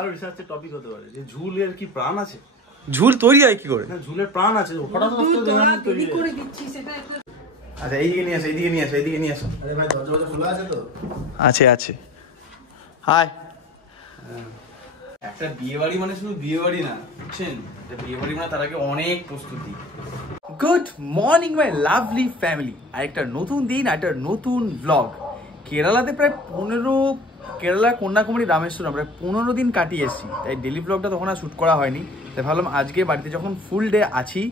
আর রিসার্চের টপিক হতে পারে যে ঝুলের কি প্রাণ আছে? ঝুল তৈরি হয় কি করে? না, ঝুলের প্রাণ আছে, হঠাৎ তৈরি করে দিচ্ছি সেটা একটা। আচ্ছা এইদিকে নিয়ে আসো, এইদিকে নিয়ে আসো, এইদিকে নিয়ে আসো। আরে ভাই দরজা খোলা আছে তো? আছে আছে। হাই। একটা বিয়ে বাড়ি মানে শুধু বিয়ে বাড়ি না, বুঝছেন? এটা বিয়ে বাড়ি মানে তার আগে অনেক প্রস্তুতি। Good morning my lovely family. আর একটা নতুন দিন, একটা নতুন ব্লগ। কেরালাতে প্রায় কেরালা কন্যাকুমারী রামেশ্বরম প্রায় 15 দিন কাটিয়ে এসেছি, তাই ডেলি ব্লগটা তখন আর শ্যুট করা হয়নি। তাই ভাবলাম আজকে বাড়িতে যখন ফুল ডে আছি,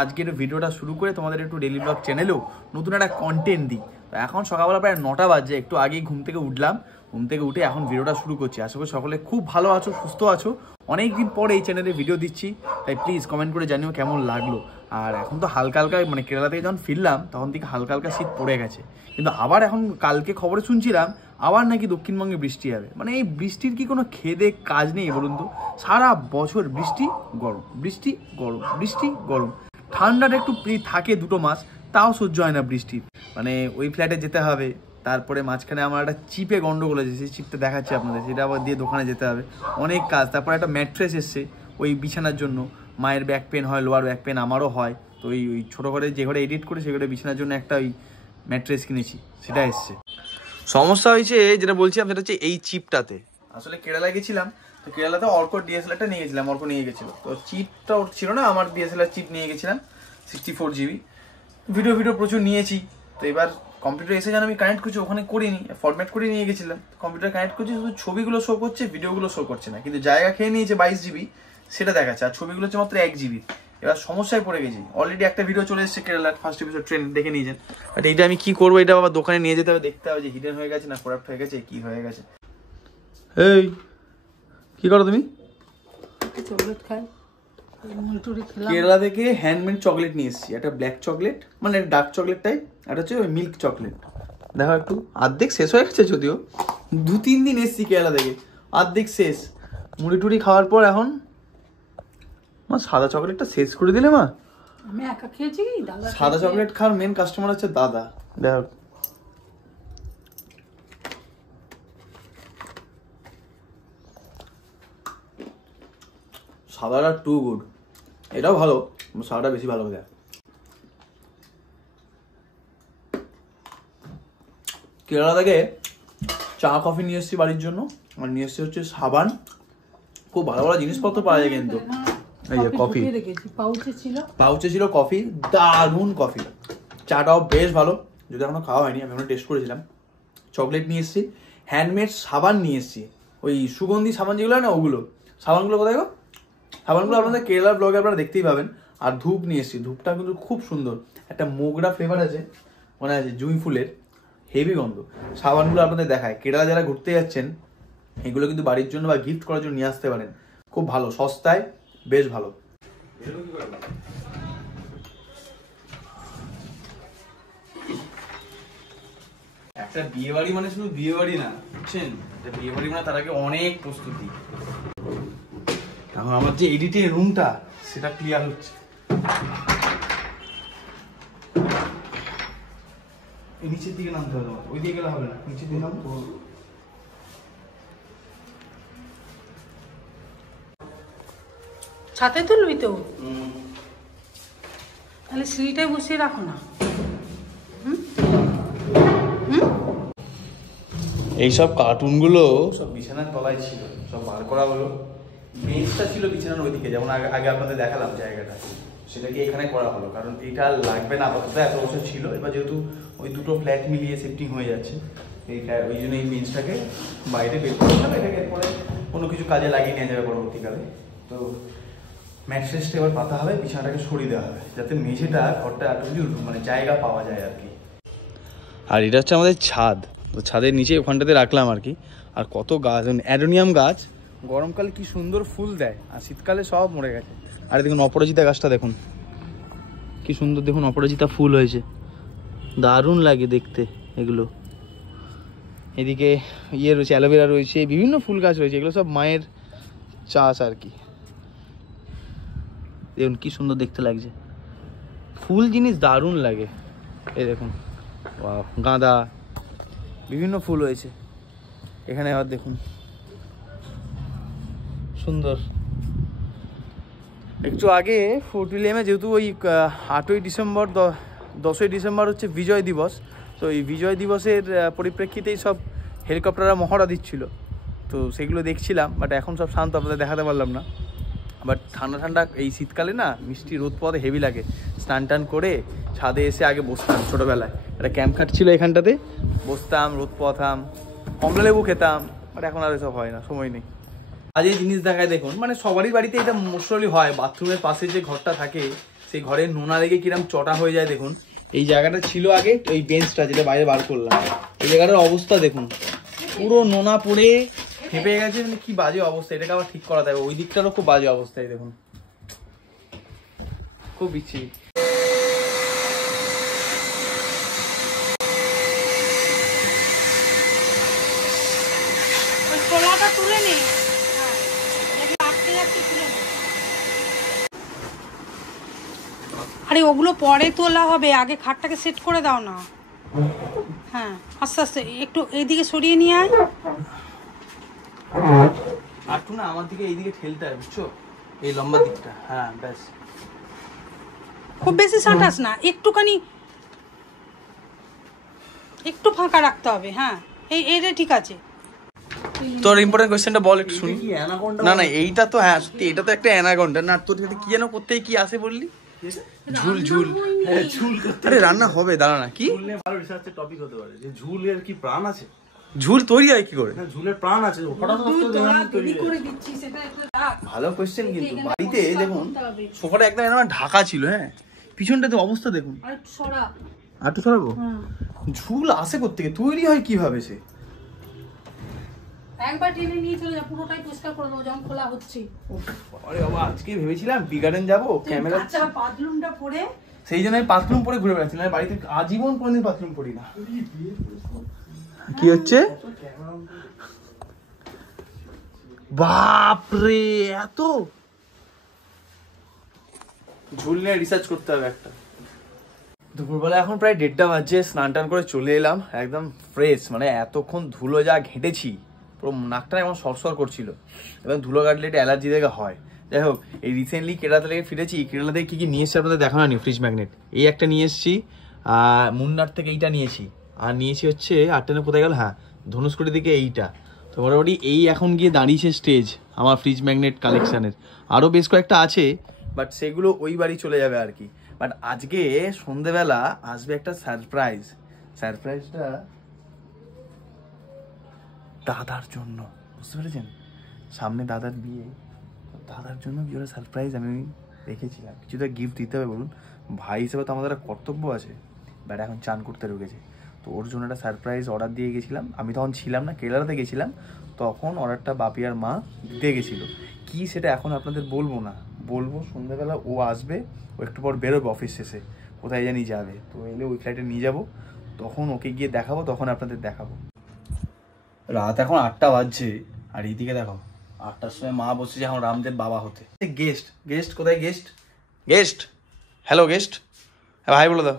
আজকের ভিডিওটা শুরু করে তোমাদের একটু ডেলি ব্লগ চ্যানেলেও নতুন একটা কন্টেন্ট দিই। তো এখন সকালবেলা প্রায় 9টা বাজে, একটু আগেই ঘুম থেকে উঠলাম। ঘুম থেকে উঠে এখন ভিডিওটা শুরু করছি। আশা করি সকলে খুব ভালো আছো, সুস্থ আছো। অনেকদিন পরে এই চ্যানেলে ভিডিও দিচ্ছি, তাই প্লিজ কমেন্ট করে জানিও কেমন লাগলো। আর এখন তো হালকা হালকা মানে কেরালা থেকে যখন ফিরলাম তখন থেকে হালকা হালকা শীত পড়ে গেছে, কিন্তু আবার এখন কালকে খবরে শুনছিলাম আবার নাকি দক্ষিণবঙ্গে বৃষ্টি হবে। মানে এই বৃষ্টির কি কোনো খেদে কাজ নেই বলুন তো? সারা বছর বৃষ্টি গরম, বৃষ্টি গরম, বৃষ্টি গরম। ঠান্ডাটা একটু থাকে 2 মাস, তাও সহ্য হয় না বৃষ্টির। মানে ওই ফ্ল্যাটে যেতে হবে, তারপরে মাঝখানে আমার একটা চিপে গন্ডগোল আছে, সেই চিপটা দেখাচ্ছি আপনাদের, সেটা আবার দিয়ে দোকানে যেতে হবে, অনেক কাজ। তারপরে একটা ম্যাট্রেস এসছে ওই বিছানার জন্য। মায়ের ব্যাক পেন হয়, লোয়ার ব্যাক পেন আমারও হয়, তো ওই ছোটো ঘরে যে ঘরে এডিট করে সে ঘরে বিছানার জন্য একটা ওই ম্যাট্রেস কিনেছি, সেটা এসছে। সমস্যা হয়েছে যেটা বলছিলাম সেটা হচ্ছে এই চিপটাতে। আসলে কেরালায় গেছিলাম, তো কেরালাতে অর্ক ডিএসএলআরটা নিয়ে গেছিলাম, অর্ক নিয়ে গেছিলো, তো চিপটা ওর ছিল না, আমার ডিএসএলআর চিপ নিয়ে গেছিলাম 64 GB। ভিডিও প্রচুর নিয়েছি। তো এবার কম্পিউটার এসে যেন আমি কানেক্ট করছি, ওখানে করিনি, ফরম্যাট করে নিয়ে গেছিলাম। কম্পিউটার কানেক্ট করছি, শুধু ছবিগুলো শো করছে, ভিডিওগুলো শো করছে না, কিন্তু জায়গা খেয়ে নিয়েছে 22 GB, সেটা দেখাচ্ছে, আর ছবিগুলো হচ্ছে মাত্র 1 GB। এবার সমস্যায় পড়ে গেছি। অলরেডি একটা ভিডিও চলে এসেছে কেরালার ফার্স্ট এপিসোড, ট্রেন দেখে নিয়েছেন। বাট এইটা আমি কি করবো, এটা আবার দোকানে নিয়ে যেতে হবে, দেখতে হবে যে হিডেন হয়ে গেছে না প্রোডাক্ট হয়ে গেছে, কি হয়ে গেছে। এই কি করো তুমি? চকলেট খাই। কেরালা থেকে হ্যান্ডমেড চকলেট নিয়ে এসেছি, একটা ব্ল্যাক চকলেট মানে ডার্ক চকলেট টাইপ, আর হচ্ছে ওই মিল্ক চকলেট। দেখো একটু অর্ধেক শেষ হয়ে গেছে, যদিও 2-3 দিন এসেছি কেরালা থেকে, অর্ধেক শেষ। মুড়ি টুড়ি খাওয়ার পর এখন মা সাদা চকলেটটা শেষ করে দিলে। মা আমি একা খেয়েছি, দাদা সাদা চকলেট খাওয়ার মেন কাস্টমার হচ্ছে দাদা। দেখো সাদাটা টু গুড, এটাও ভালো, সাদাটা বেশি ভালো দেয়। কেরালা থেকে চা কফি নিয়ে এসেছি বাড়ির জন্য, আর নিয়ে এসেছি হচ্ছে সাবান। খুব ভালো ভালো জিনিসপত্র পাওয়া যায় কিন্তু। এই যে কফি পাউচে ছিল কফি, দারুণ কফি। চাটাও বেশ ভালো, যদি এখনো খাওয়া হয়নি, আমি এখনো টেস্ট করেছিলাম। চকলেট নিয়ে এসেছি, হ্যান্ডমেড সাবান নিয়ে এসেছি, ওই সুগন্ধি সাবান যেগুলো হয় না, ওগুলো সাবানগুলো কোথায় গো? সাবানগুলো আপনাদের কেরালার ব্লগে আপনারা দেখতেই পাবেন। আর ধূপ নিয়ে এসেছি, ধূপটা কিন্তু খুব সুন্দর, একটা মোগরা ফ্লেভার আছে, মনে আছে জুঁই ফুলের, হেভি গন্ধ। সাবানগুলো আপনাদের দেখায়, কেরালা যারা ঘুরতে যাচ্ছেন এগুলো কিন্তু বাড়ির জন্য বা গিফট করার জন্য নিয়ে আসতে পারেন, খুব ভালো, সস্তায়, বেশ ভালো। একটা বিয়ে বাড়ি মানে শুধু বিয়ে বাড়ি না, বুঝছেন? এটা বিয়ে বাড়ি মানে তার আগে অনেক প্রস্তুতি। এখন আমার যে এডিটিং রুমটা সেটা ক্লিয়ার হচ্ছে। নিচের দিকে নামতে হবে, ওই দিকে গেলে হবে না, নিচের দিকে নামতে হবে। ছাতে তুলবি তো, তাহলে সিঁড়িটাই বসিয়ে রাখো না। এইসব কার্টুনগুলো সব বিছানার তলায় ছিল, সব বার করা হলো। বেঞ্চটা ছিল বিছানার ওইদিকে, যেমন আগে আপনাদের দেখালাম জায়গাটা, সেটাকে এখানে করা হলো, কারণ এটা লাগবে না আপাতত, এত বছর ছিল। এবার যেহেতু ওই দুটো ফ্ল্যাট মিলিয়ে শিফটিং হয়ে যাচ্ছে, এইটা ওই জন্য এই বেঞ্চটাকে বাইরে বের করলাম। এটাকে এরপরে কোনো কিছু কাজে লাগিয়ে নেওয়া যাবে পরবর্তীকালে। তো ম্যাট্রেসটা এবার পাতা হবে, বিছানাটাকে সরিয়ে দেওয়া হবে, যাতে মেঝেটা ঘরটা একটু মানে জায়গা পাওয়া যায় আর কি। আর এটা হচ্ছে আমাদের ছাদ, তো ছাদের নিচে ওখানটাতে রাখলাম আর কি। আর কত গাছ, অ্যাডোনিয়াম গাছ, গরমকালে কি সুন্দর ফুল দেয়, আর শীতকালে সব মরে গেছে। আর দেখুন অপরাজিতা গাছটা দেখুন কি সুন্দর, দেখুন অপরাজিতা ফুল হয়েছে, দারুণ লাগে দেখতে এগুলো। এদিকে ইয়ে রয়েছে, অ্যালোভেরা রয়েছে, বিভিন্ন ফুল গাছ রয়েছে, এগুলো সব মায়ের চাষ আর কি। দেখুন কি সুন্দর দেখতে লাগছে, ফুল জিনিস দারুণ লাগে। এই দেখুন গাঁদা, বিভিন্ন ফুল হয়েছে এখানে। আবার দেখুন সুন্দর। একটু আগে ফোর্ট উইলিয়ামে যেহেতু ওই 8ই ডিসেম্বর 10ই ডিসেম্বর হচ্ছে বিজয় দিবস, তো এই বিজয় দিবসের পরিপ্রেক্ষিতেই সব হেলিকপ্টাররা মহড়া দিচ্ছিল, তো সেগুলো দেখছিলাম। বাট এখন সব শান্ত, আপনাদের দেখাতে পারলাম না। বাট ঠান্ডা ঠান্ডা এই শীতকালে না মিষ্টি রোদ পথে হেভি লাগে। স্নান টান করে ছাদে এসে আগে বসতাম ছোটোবেলায়, একটা ক্যাম্প খাট ছিল এখানটাতে, বসতাম, রোদ পোয়াতাম, কমলা লেবু খেতাম। বাট এখন আর এসব হয় না, সময় নেই। আজ এই জিনিস দেখায় দেখুন, মানে সবারই বাড়িতে এটা মোস্টলি হয়, বাথরুমের পাশে যে ঘরটা থাকে সেই ঘরে নোনা লেগে কিরম চটা হয়ে যায়। দেখুন এই জায়গাটা ছিল আগে, এই বেঞ্চটা যেটা বাইরে বার করলাম, এই জায়গাটার অবস্থা দেখুন, পুরো নোনা পড়ে ফেঁপে গেছে। মানে কি বাজে অবস্থা, এটাকে আবার ঠিক করাতে হবে। ওই দিকটারও খুব বাজে অবস্থায় দেখুন, খুব বিচ্ছিরি। তুলে নে, আরে ওগুলো পরে তোলা হবে, আগে খাটটাকে সেট করে দাও না। হ্যাঁ আস্তে আস্তে একটু এইদিকে সরিয়ে নিয়ে আয়। একটু না আমার দিকে এইদিকে ঠেলতে হয়, বুঝছো, এই লম্বা দিকটা। হ্যাঁ ব্যাস, খুব বেশি সাঁটাস না, একটুখানি একটু ফাঁকা রাখতে হবে। হ্যাঁ এইটা ঠিক আছে। তোর ইম্পর্টেন্ট কোয়েশ্চেনটা বল একটু শুনি। না না এইটা তো, হ্যাঁ সত্যি এটা তো একটা অ্যানাকোন্ডা না। তোর কি যেন করতে কি আসে বললি? ঝুল ঝুল ঝুল। আরে রান্না হবে, দাঁড়া না। কি ঝুল নিয়ে ভালো রিসার্চের টপিক হতে পারে, যে ঝুলের কি প্রাণ আছে? ঝুল তৈরি হয় কি করে? না ঝুলের প্রাণ আছে, হঠাৎ ভালো কোয়েশ্চেন কিন্তু। বাড়িতে দেখুন সোফাটা একদম এরকম ঢাকা ছিল, হ্যাঁ পিছনটাতে অবস্থা দেখুন। আরেকটু সরাবো। ঝুল আসে কোত্থেকে, তৈরি হয় কিভাবে? সে একবার টেনে নিয়ে চলে যা, পুরোটাই পরিষ্কার করে দেবো যখন খোলা হচ্ছে। আরে বাবা আজকে ভেবেছিলাম বি গার্ডেন যাবো, ক্যামেরা বাথরুমটা পরে, সেই জন্য আমি বাথরুম পরে ঘুরে বেড়াচ্ছিলাম। বাড়িতে আজীবন কোনোদিন বাথরুম পরি না। কি হচ্ছে? বাপরে এত ঝুল নিয়ে রিসার্চ করতে হবে একটা। দুপুরবেলা এখন প্রায় 1:30 বাজে, স্নান টান করে চলে এলাম, একদম ফ্রেশ। মানে এতক্ষণ ধুলো যা ঘেঁটেছি, পুরো নাকটা এমন সরসর করছিল, এবং ধুলো কাটলে এটা অ্যালার্জি থেকে হয়। যাই হোক, এই রিসেন্টলি কেরালা থেকে ফিরেছি। কেরালা থেকে কি নিয়ে এসছি আপনাদের দেখানো নি, ফ্রিজ ম্যাগনেট এই একটা নিয়ে এসছি, মুন্নার থেকে এইটা নিয়েছি, আর নিয়েছি হচ্ছে আটটানে কোথায় গেল, হ্যাঁ ধনুষকোটির দিকে এইটা। তো মোটামুটি এই এখন গিয়ে দাঁড়িয়েছে স্টেজ আমার ফ্রিজ ম্যাগনেট কালেকশানের। আরও বেশ কয়েকটা আছে, বাট সেগুলো ওই বাড়ি চলে যাবে আর কি। বাট আজকে সন্ধেবেলা আসবে একটা সারপ্রাইজ। সারপ্রাইজটা দাদার জন্য, বুঝতে পেরেছেন? সামনে দাদার বিয়ে, দাদার জন্য কি ওরা সারপ্রাইজ আমি রেখেছিলাম। কিছু তো গিফট দিতে হবে বলুন, ভাই হিসেবে তো আমাদের একটা কর্তব্য আছে। বাট এখন চান করতে ঢুকেছে, তো ওর জন্য একটা সারপ্রাইজ অর্ডার দিয়ে গেছিলাম। আমি তখন ছিলাম না, কেরালাতে গেছিলাম, তখন অর্ডারটা বাপি আর মা দিতে গেছিলো। কি সেটা এখন আপনাদের বলবো না, বলবো সন্ধ্যাবেলা ও আসবে, ও একটু পর বেরোবে অফিস শেষে, কোথায় জানি যাবে। তো এলে ওই ফ্লাইটে নিয়ে যাবো, তখন ওকে গিয়ে দেখাবো, তখন আপনাদের দেখাবো। রাত এখন 8টা বাজছে, আর এইদিকে দেখো 8টার সময় মা বসেছে এখন রামদেব বাবা হতে। গেস্ট গেস্ট কোথায়? গেস্ট গেস্ট হ্যালো গেস্ট, হ্যাঁ ভাই বলে দাও।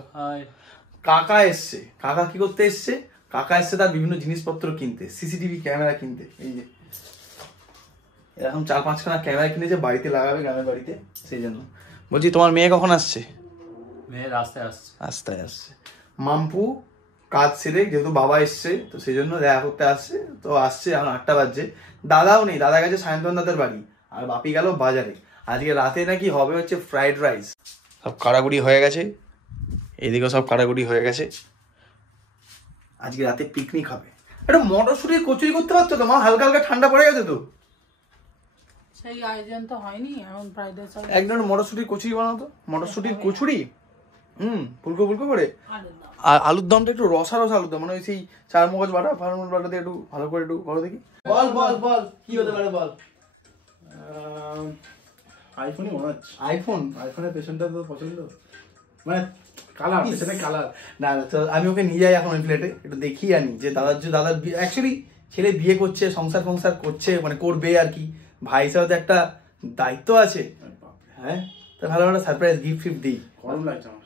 কাকা এসছে। কাকা কি করতে এসছে? কাকা এসছে তার বিভিন্ন জিনিসপত্র কিনতে, সিসিটিভি ক্যামেরা কিনতে। এই যে এরকম 4-5খানা ক্যামেরা কিনেছে, বাড়িতে লাগাবে, গ্রামের বাড়িতে। সেই জন্য বলছি তোমার মেয়ে কখন আসছে? মেয়ে রাস্তায় আসছে। রাস্তায় আসছে। মাম্পু কাজ সেরে, যেহেতু বাবা এসছে তো সেই জন্য দেখা করতে আসছে, তো আসছে এখন 8টা বাজছে। দাদাও নেই, দাদা গেছে সায়ন্তন দাদার বাড়ি, আর বাপি গেল বাজারে। আজকে রাতে নাকি হবে হচ্ছে ফ্রাইড রাইস। সব কাড়াগুড়ি হয়ে গেছে, এদিকেও সব কাড়াগুড়ি হয়ে গেছে। আজকে রাতে পিকনিক হবে। একটা মটরশুটির কচুরি করতে পারতো তো মা, হালকা হালকা ঠান্ডা পড়ে গেছে তো। সেই আয়োজন তো হয়নি এখন, ফ্রাইড রাইস একদম মটরশুটির কচুরি বানাতো, মটরশুটির কচুরি, ফুলকো ফুলকো করে। আর আলুর দমটা একটু রসা রসা আলুর দম, মানে সেই চার মগজ বাটা ফার্মুল বাটা দিয়ে একটু ভালো করে একটু করো দেখি। বল বল বল কি হতে পারে বল। আইফোনই মনে হচ্ছে। আইফোন? আইফোনের পেছনটা তো পছন্দ, মানে কালার, পেছনে কালার। না না, তো আমি ওকে নিয়ে যাই এখন ওই প্লেটে, একটু দেখিয়ে আনি যে দাদার অ্যাকচুয়ালি ছেলে বিয়ে করছে, সংসার করছে, মানে করবে আর কি। ভাই হিসাবে তো একটা দায়িত্ব আছে, হ্যাঁ। তো ভালো ভালো সারপ্রাইজ গিফট ফিফট দিই। গরম লাগছে আমার।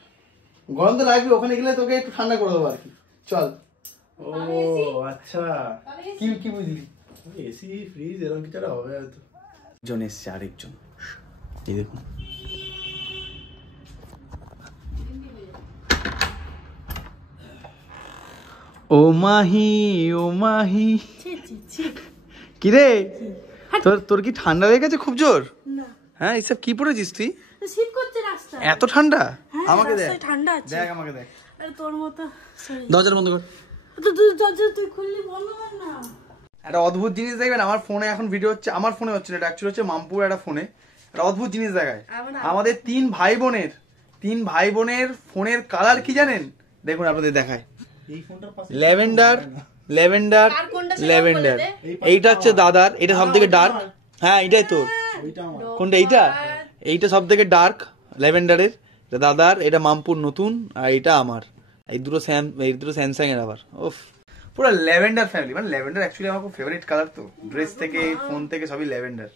গরম তো লাগবে, ওখানে গেলে তোকে একটু ঠান্ডা করে দেবো আর কি। চল। ও আচ্ছা, কি কি বুঝলি? এসি ফ্রিজ এরকম কিছু একটা হবে হয়তো। জন এসছে, আরেকজন, এই দেখুন। ও মাহি, ও মাহি, কি রে তোর কি ঠান্ডা লেগে গেছে খুব জোর? হ্যাঁ, এইসব কি পরেছিস তুই? শীত করছে রাস্তা, এত ঠান্ডা? আমাকে দেখ, ঠান্ডা আছে, দেখ আমাকে দেখ। আরে তোর মতো দরজা বন্ধ কর। তুই খুললি বন্ধ কর না। একটা অদ্ভুত জিনিস দেখবেন, আমার ফোনে এখন ভিডিও হচ্ছে, আমার ফোনে হচ্ছে না, এটা অ্যাকচুয়ালি হচ্ছে মামপুর একটা ফোনে। একটা অদ্ভুত জিনিস দেখায়, আমাদের তিন ভাই বোনের ফোনের কালার কি জানেন? দেখুন আপনাদের দেখায়, ল্যাভেন্ডার ল্যাভেন্ডার ল্যাভেন্ডার। এইটা হচ্ছে দাদার, এটা সব থেকে ডার্ক। হ্যাঁ এটাই তোর। কোনটা? এইটা সব থেকে ডার্ক ল্যাভেন্ডারের, এটা দাদার, এটা মামপুর নতুন, আর এটা আমার। এই দুটো স্যামসাং এর আবার। ওফ, পুরো ল্যাভেন্ডার ফ্যামিলি। মানে ল্যাভেন্ডার অ্যাকচুয়ালি আমার খুব ফেভারিট কালার, তো ড্রেস থেকে ফোন থেকে সবই ল্যাভেন্ডার।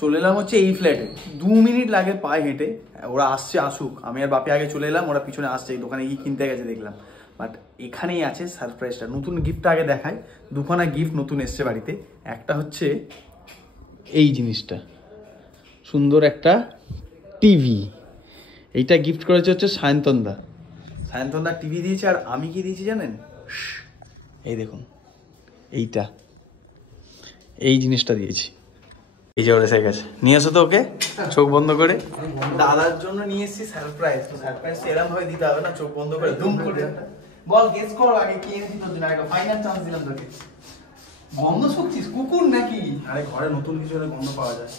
চলে এলাম হচ্ছে এই ফ্ল্যাটে, 2 মিনিট লাগে পায়ে হেঁটে। ওরা আসছে, আসুক, আমি আর বাপি আগে চলে এলাম, ওরা পিছনে আসছে। এই দোকানে গিয়ে কিনতে গেছে দেখলাম, বাট এখানেই আছে সারপ্রাইজটা। নতুন গিফটটা আগে দেখায়। দুখানা গিফট নতুন এসছে বাড়িতে। একটা হচ্ছে এই জিনিসটা, সুন্দর একটা টিভি। এইটা গিফট করেছে হচ্ছে সায়ন্তনদা। সায়ন্তনদা টিভি দিয়েছে, আর আমি কি দিয়েছি জানেন? এই দেখুন, এই জিনিসটা দিয়েছি। এই যে ওর এসে গেছে, নিয়ে এসো তো ওকে, চোখ বন্ধ করে। দাদার জন্য নিয়ে এসেছি সারপ্রাইজ। তো সারপ্রাইজ এরকম ভাবে দিতে হবে না, চোখ বন্ধ করে দুম করে। বল, গেস করো আগে কি এনেছি তোর জন্য। আগে ফাইনাল চান্স দিলাম তোকে। গন্ধ শুকছিস? কুকুর নাকি? আরে ঘরে নতুন কিছু হলে গন্ধ পাওয়া যায়।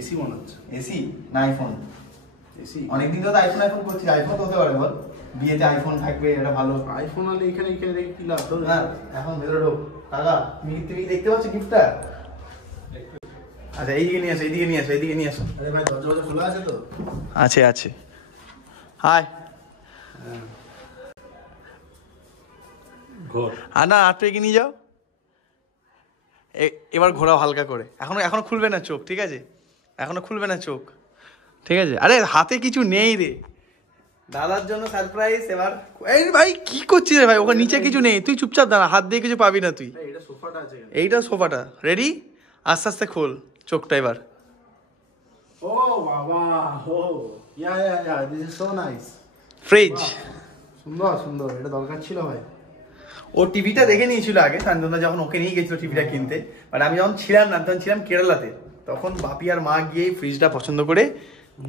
এসি মনে হচ্ছে। এসি না আইফোন? এসি। অনেকদিন তো আইফোন করছিস, আইফোন হতে পারে বল? বিয়েতে আইফোন থাকবে, এটা ভালো। আইফোন হলে এখানে রেখে কি লাভ? না, এখন ভেতরে ঢোক। কাকা তুমি দেখতে পাচ্ছ গিফটটা? আচ্ছা এইদিকে নিয়ে আসো, এইদিকে নিয়ে আসো। আরে ভাই, দরজা খোলা আছে তো? আছে। হাই। না, আটকে নিয়ে যাও। এবার ঘোরাও হালকা করে। এখনো খুলবে না চোখ, ঠিক আছে? ঠিক আছে? আরে হাতে কিছু নেই রে। দাদার জন্য সারপ্রাইজ। এবার এই ভাই কি করছিস রে ভাই? ওখানে নিচে কিছু নেই, তুই চুপচাপ দাঁড়া, হাত দিয়ে কিছু পাবি না তুই। এটা সোফাটা আছে। এইটা সোফাটা রেডি। আস্তে আস্তে খোল চোখটা এবার। ও বাবা, oh yeah this is so nice. Fridge. সুন্দর, এটা দরকার ছিল ভাই। ও টিভিটা দেখে নিয়েছিল আগে, সান্তনা যখন ওকে নিয়ে গেছিল টিভিটা কিনতে। বাট আমি যখন ছিলাম না, তখন ছিলাম কেরালাতে, তখন বাপি আর মা গিয়ে ফ্রিজটা পছন্দ করে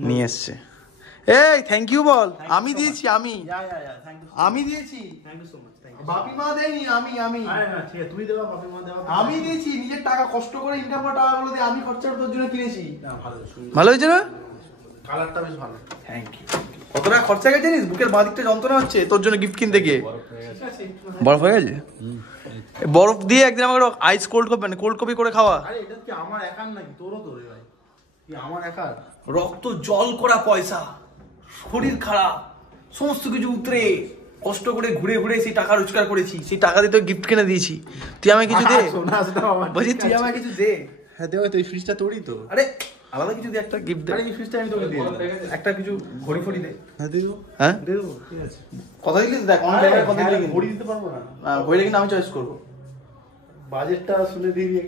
নিয়ে এসছে। এই থ্যাংক ইউ বল। আমি দিয়েছি, আমি দিয়েছি। Thank you so much. বাপি মা দেয়নি, আমি ঠিক আছে, তুমি দেবা, বাপি মা দেবা। আমি দিয়েছি, নিজের টাকা কষ্ট করে ইনকাম করা টাকাগুলো দিয়ে আমি খরচা করে তোর জন্য কিনেছি। ভালো, সুন্দর। ভালো হয়েছে না? কালারটা বেশ ভালো। Thank you. কত টাকা খরচা গেছে জানিস? বুকের বাঁ দিকটা যন্ত্রণা হচ্ছে তোর জন্য গিফট কিনতে গিয়ে। বরফ হয়ে গেছে? বরফ দিয়ে একদিন আমাকে আইস কোল্ড কপি করে খাওয়া। আরে এটা কি আমার একার নাকি? তোরও তো রে ভাই। কি আমার একার? রক্ত জল করা পয়সা, শরীর খারাপ, সমস্ত কিছু উতরে কষ্ট করে ঘুরে সেই টাকা রোজগার করেছি, সেই টাকা দিয়ে তো গিফট কিনে দিয়েছি। তুই আমায় কিছু দে। বলছি তুই আমায় কিছু দে। হ্যাঁ দেবো তো, এই ফ্রিজটা তোরই তো। আরে আলাদা কিছু দিয়ে একটা গিফট দে। আরে এই ফ্রিজটা আমি তোকে দিয়ে দেবো। একটা কিছু ঘড়ি ফড়ি দে। হ্যাঁ দিয়ে দেবো। হ্যাঁ দিয়ে দেবো, ঠিক আছে। কথা দিলি দেখ, অনেক জায়গায় কথা দিলি, ঘড়ি দিতে পারবো না। ঘড়িটা কিন্তু আমি চয়েস করবো। বাজেটটা শুনে দিবি।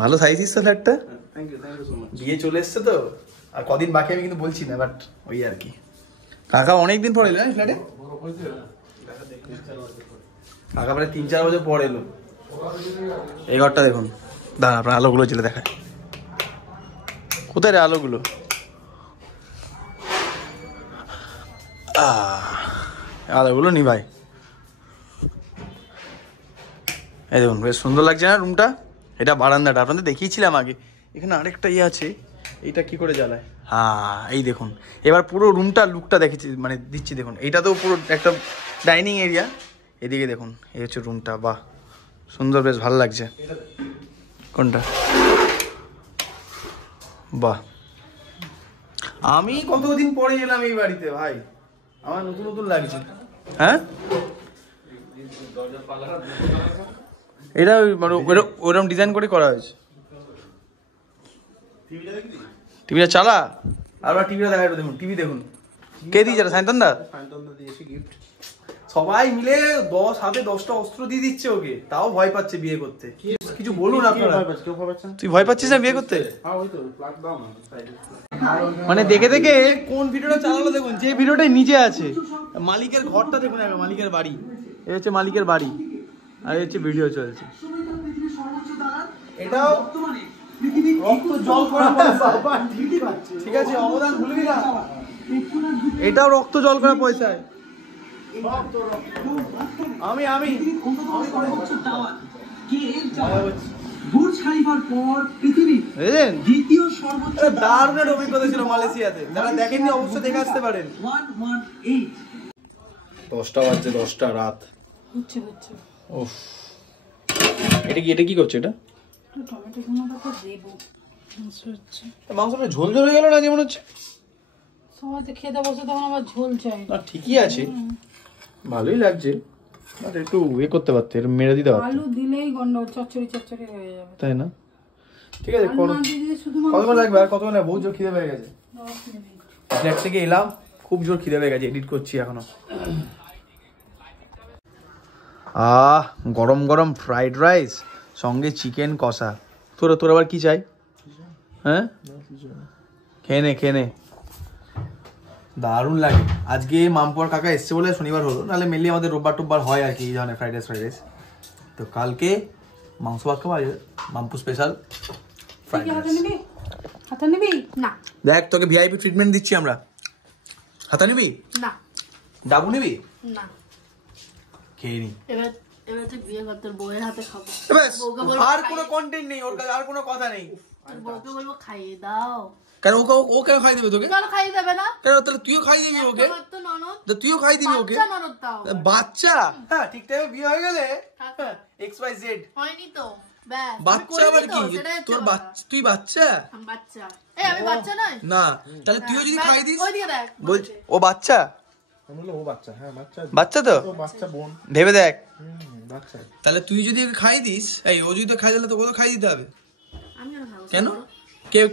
ভালো সাইজিস তো ফ্ল্যাটটা। Thank you so much. বিয়ে চলে এসছে তো, আর কদিন বাকি আমি কিন্তু বলছি না, বাট ওই আর কি। কাকা অনেকদিন পর এলো না ফ্ল্যাটে? কাকা প্রায় 3-4 বছর পর এলো। এই ঘরটা দেখুন, দাঁড়া আপনার আলোগুলো জেলে দেখায়। কোথায় রে আলোগুলো? আলোগুলো নি ভাই। এই দেখুন, বেশ সুন্দর লাগছে না রুমটা? এটা বারান্দাটা আপনাদের দেখিয়েছিলাম আগে। এখানে আরেকটা ইয়ে আছে, এইটা কি করে জ্বালায়? হ্যাঁ এই দেখুন, এবার পুরো রুমটা লুকটা দেখেছি, মানে দিচ্ছি দেখুন। এইটা তো পুরো একটা ডাইনিং এরিয়া। এদিকে দেখুন, এই হচ্ছে রুমটা। বাহ সুন্দর, বেশ ভালো লাগছে। কোনটা? বাহ, আমি কতদিন পরে এলাম এই বাড়িতে ভাই, আমার নতুন লাগছে। হ্যাঁ এটা মানে ওরকম ডিজাইন করে করা হয়েছে। টিভিটা চালা, আর টিভিটা দেখা দেখুন। টিভি দেখুন, কে দিয়েছে? সায়ন্তন দা দিয়েছে গিফট। সবাই মিলে 10 অস্ত্র দিয়ে দিচ্ছে ওকে, তাও ভয় পাচ্ছে বিয়ে করতে। কিছু বলুন আপনারা। তুই ভয় পাচ্ছিস না বিয়ে করতে? মানে দেখে দেখে কোন ভিডিওটা চালালো দেখুন, যে ভিডিওটা নিচে আছে মালিকের ঘরটা দেখুন, মালিকের বাড়ি, এই হচ্ছে মালিকের বাড়ি, আর এই হচ্ছে ভিডিও চলছে। এটাও রক্ত জল করা পয়সা, ঠিক আছে অবদান ভুলবি না, এটাও রক্ত জল করা পয়সায়। আমি দারুণ অভিজ্ঞতা ছিল মালয়েশিয়াতে, যারা দেখেননি অবশ্যই দেখে আসতে পারেন। 10টা বাজছে, 10টা রাত। ওফ, এটা কি করছে? এটা মাংসটা ঝোল ঝোল হয়ে গেল না যেমন হচ্ছে? সবাই খেতে বসে তখন আবার ঝোল চাই। না ঠিকই আছে, ভালোই লাগছে, আর একটু করতে পারতে, মেরে দিতে পারতে। আলু দিলেই গন্ডগোল, চচ্চড়ি হয়ে যাবে, তাই না? ঠিক আছে, কতক্ষণ লাগবে? আর কতক্ষণ? বহু জোর খিদে পেয়ে গেছে, ফ্ল্যাট থেকে এলাম, খুব জোর খিদে পেয়ে গেছে, এডিট করছি এখনো। গরম গরম ফ্রাইড রাইস সঙ্গে চিকেন কষা। তোর আবার কি চাই? হ্যাঁ, খেয়ে নে। দারুণ লাগে। আজকে মামপুর কাকা এসছে বলে শনিবার হলো, নাহলে মেনলি আমাদের রোববার টোববার হয় আর কি এই ধরনের ফ্রাইড রাইস। তো কালকে মাংস ভাত খাওয়া, মামপু স্পেশাল ফ্রাইড রাইস। হাতে নিবি না? দেখ তোকে ভিআইপি ট্রিটমেন্ট দিচ্ছি আমরা। হাতা নিবি না? ডাবু নিবি না? খেয়ে নি। এবার তুই বিয়ে কর, তোর বউয়ের হাতে খাবো। আর কোনো কন্টেন্ট নেই ওর কাছে, আর কোনো কথা নেই। বউকে বলবো খাইয়ে দাও। কেন ও কেন খাই দেবে তোকে? কেন খাইয়ে দেবে না? কেন তাহলে তুইও খাই দিবি ওকে? তুইও খাই দিবি ওকে? বাচ্চা, হ্যাঁ ঠিক টাইমে বিয়ে হয়ে গেলে XYZ হয়নি তো, বাচ্চা আবার কি? তোর বাচ্চা, তুই বাচ্চা? বাচ্চা? আমি বাচ্চা নই না, তাহলে তুইও যদি খাই দিস। ওইদিকে দেখ, বলছি ও বাচ্চা। ও বাচ্চা, হ্যাঁ বাচ্চা, বাচ্চা তো বাচ্চা বোন, ভেবে দেখ। বাচ্চা। তাহলে তুই যদি ওকে খাই দিস, ও যদি তো খাই দিলে তোকে তো খাই দিতে হবে। আমি কেন?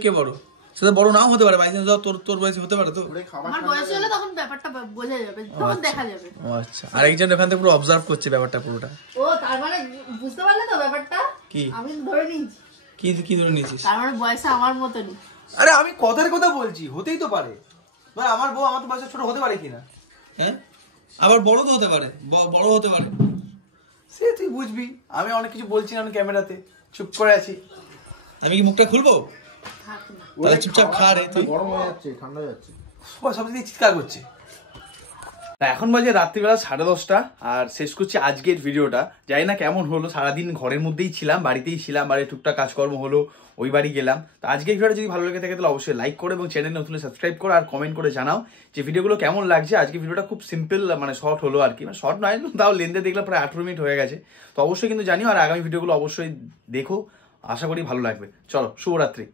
কে বড়? সেটা বড় নাও হতে পারে, বাইচান্স তোর বয়সে হতে পারে। তো আমার বয়স হলে তখন ব্যাপারটা বোঝা যাবে, তখন দেখা যাবে। ও আচ্ছা, আরেকজন ওখান থেকে পুরো অবজার্ভ করছে ব্যাপারটা পুরোটা। ও তার মানে বুঝতে পারলে তো ব্যাপারটা কি? আমি ধরে নিয়েছি। কি ধরে নিয়েছিস? তার মানে বয়সে আমার মতনই। আরে আমি কথার কথা বলছি, হতেই তো পারে। আমার বউ আমার তো বয়সে ছোট হতে পারে কিনা, হ্যাঁ? আবার বড় তো হতে পারে, বড় হতে পারে, সে তুই বুঝবি। আমি অনেক কিছু বলছি না ক্যামেরাতে, চুপ করে আছি। আমি কি মুখটা খুলবো? তাহলে চুপচাপ খা রে। তুই গরম হয়ে যাচ্ছে, ঠান্ডা হয়ে যাচ্ছে, সবদিকে চিৎকার করছে। এখন বাজে রাত্রিবেলা 10:30, আর শেষ করছি আজকের ভিডিওটা। জানি না কেমন হলো, সারাদিন ঘরের মধ্যেই ছিলাম, বাড়িতেই ছিলাম, বাড়ি টুকটাক কাজকর্ম হলো, ওই বাড়ি গেলাম। তো আজকের ভিডিওটা যদি ভালো লেগে থাকে তাহলে অবশ্যই লাইক করো এবং চ্যানেল নতুন সাবস্ক্রাইব করো, আর কমেন্ট করে জানাও যে ভিডিওগুলো কেমন লাগছে। আজকে ভিডিওটা খুব সিম্পল, মানে শর্ট হলো আর কি, মানে শর্ট নয়, তাও লেন্থে দেখলে প্রায় 18 মিনিট হয়ে গেছে। তো অবশ্যই কিন্তু জানিও, আর আগামী ভিডিওগুলো অবশ্যই দেখো, আশা করি ভালো লাগবে। চলো, শুভরাত্রি।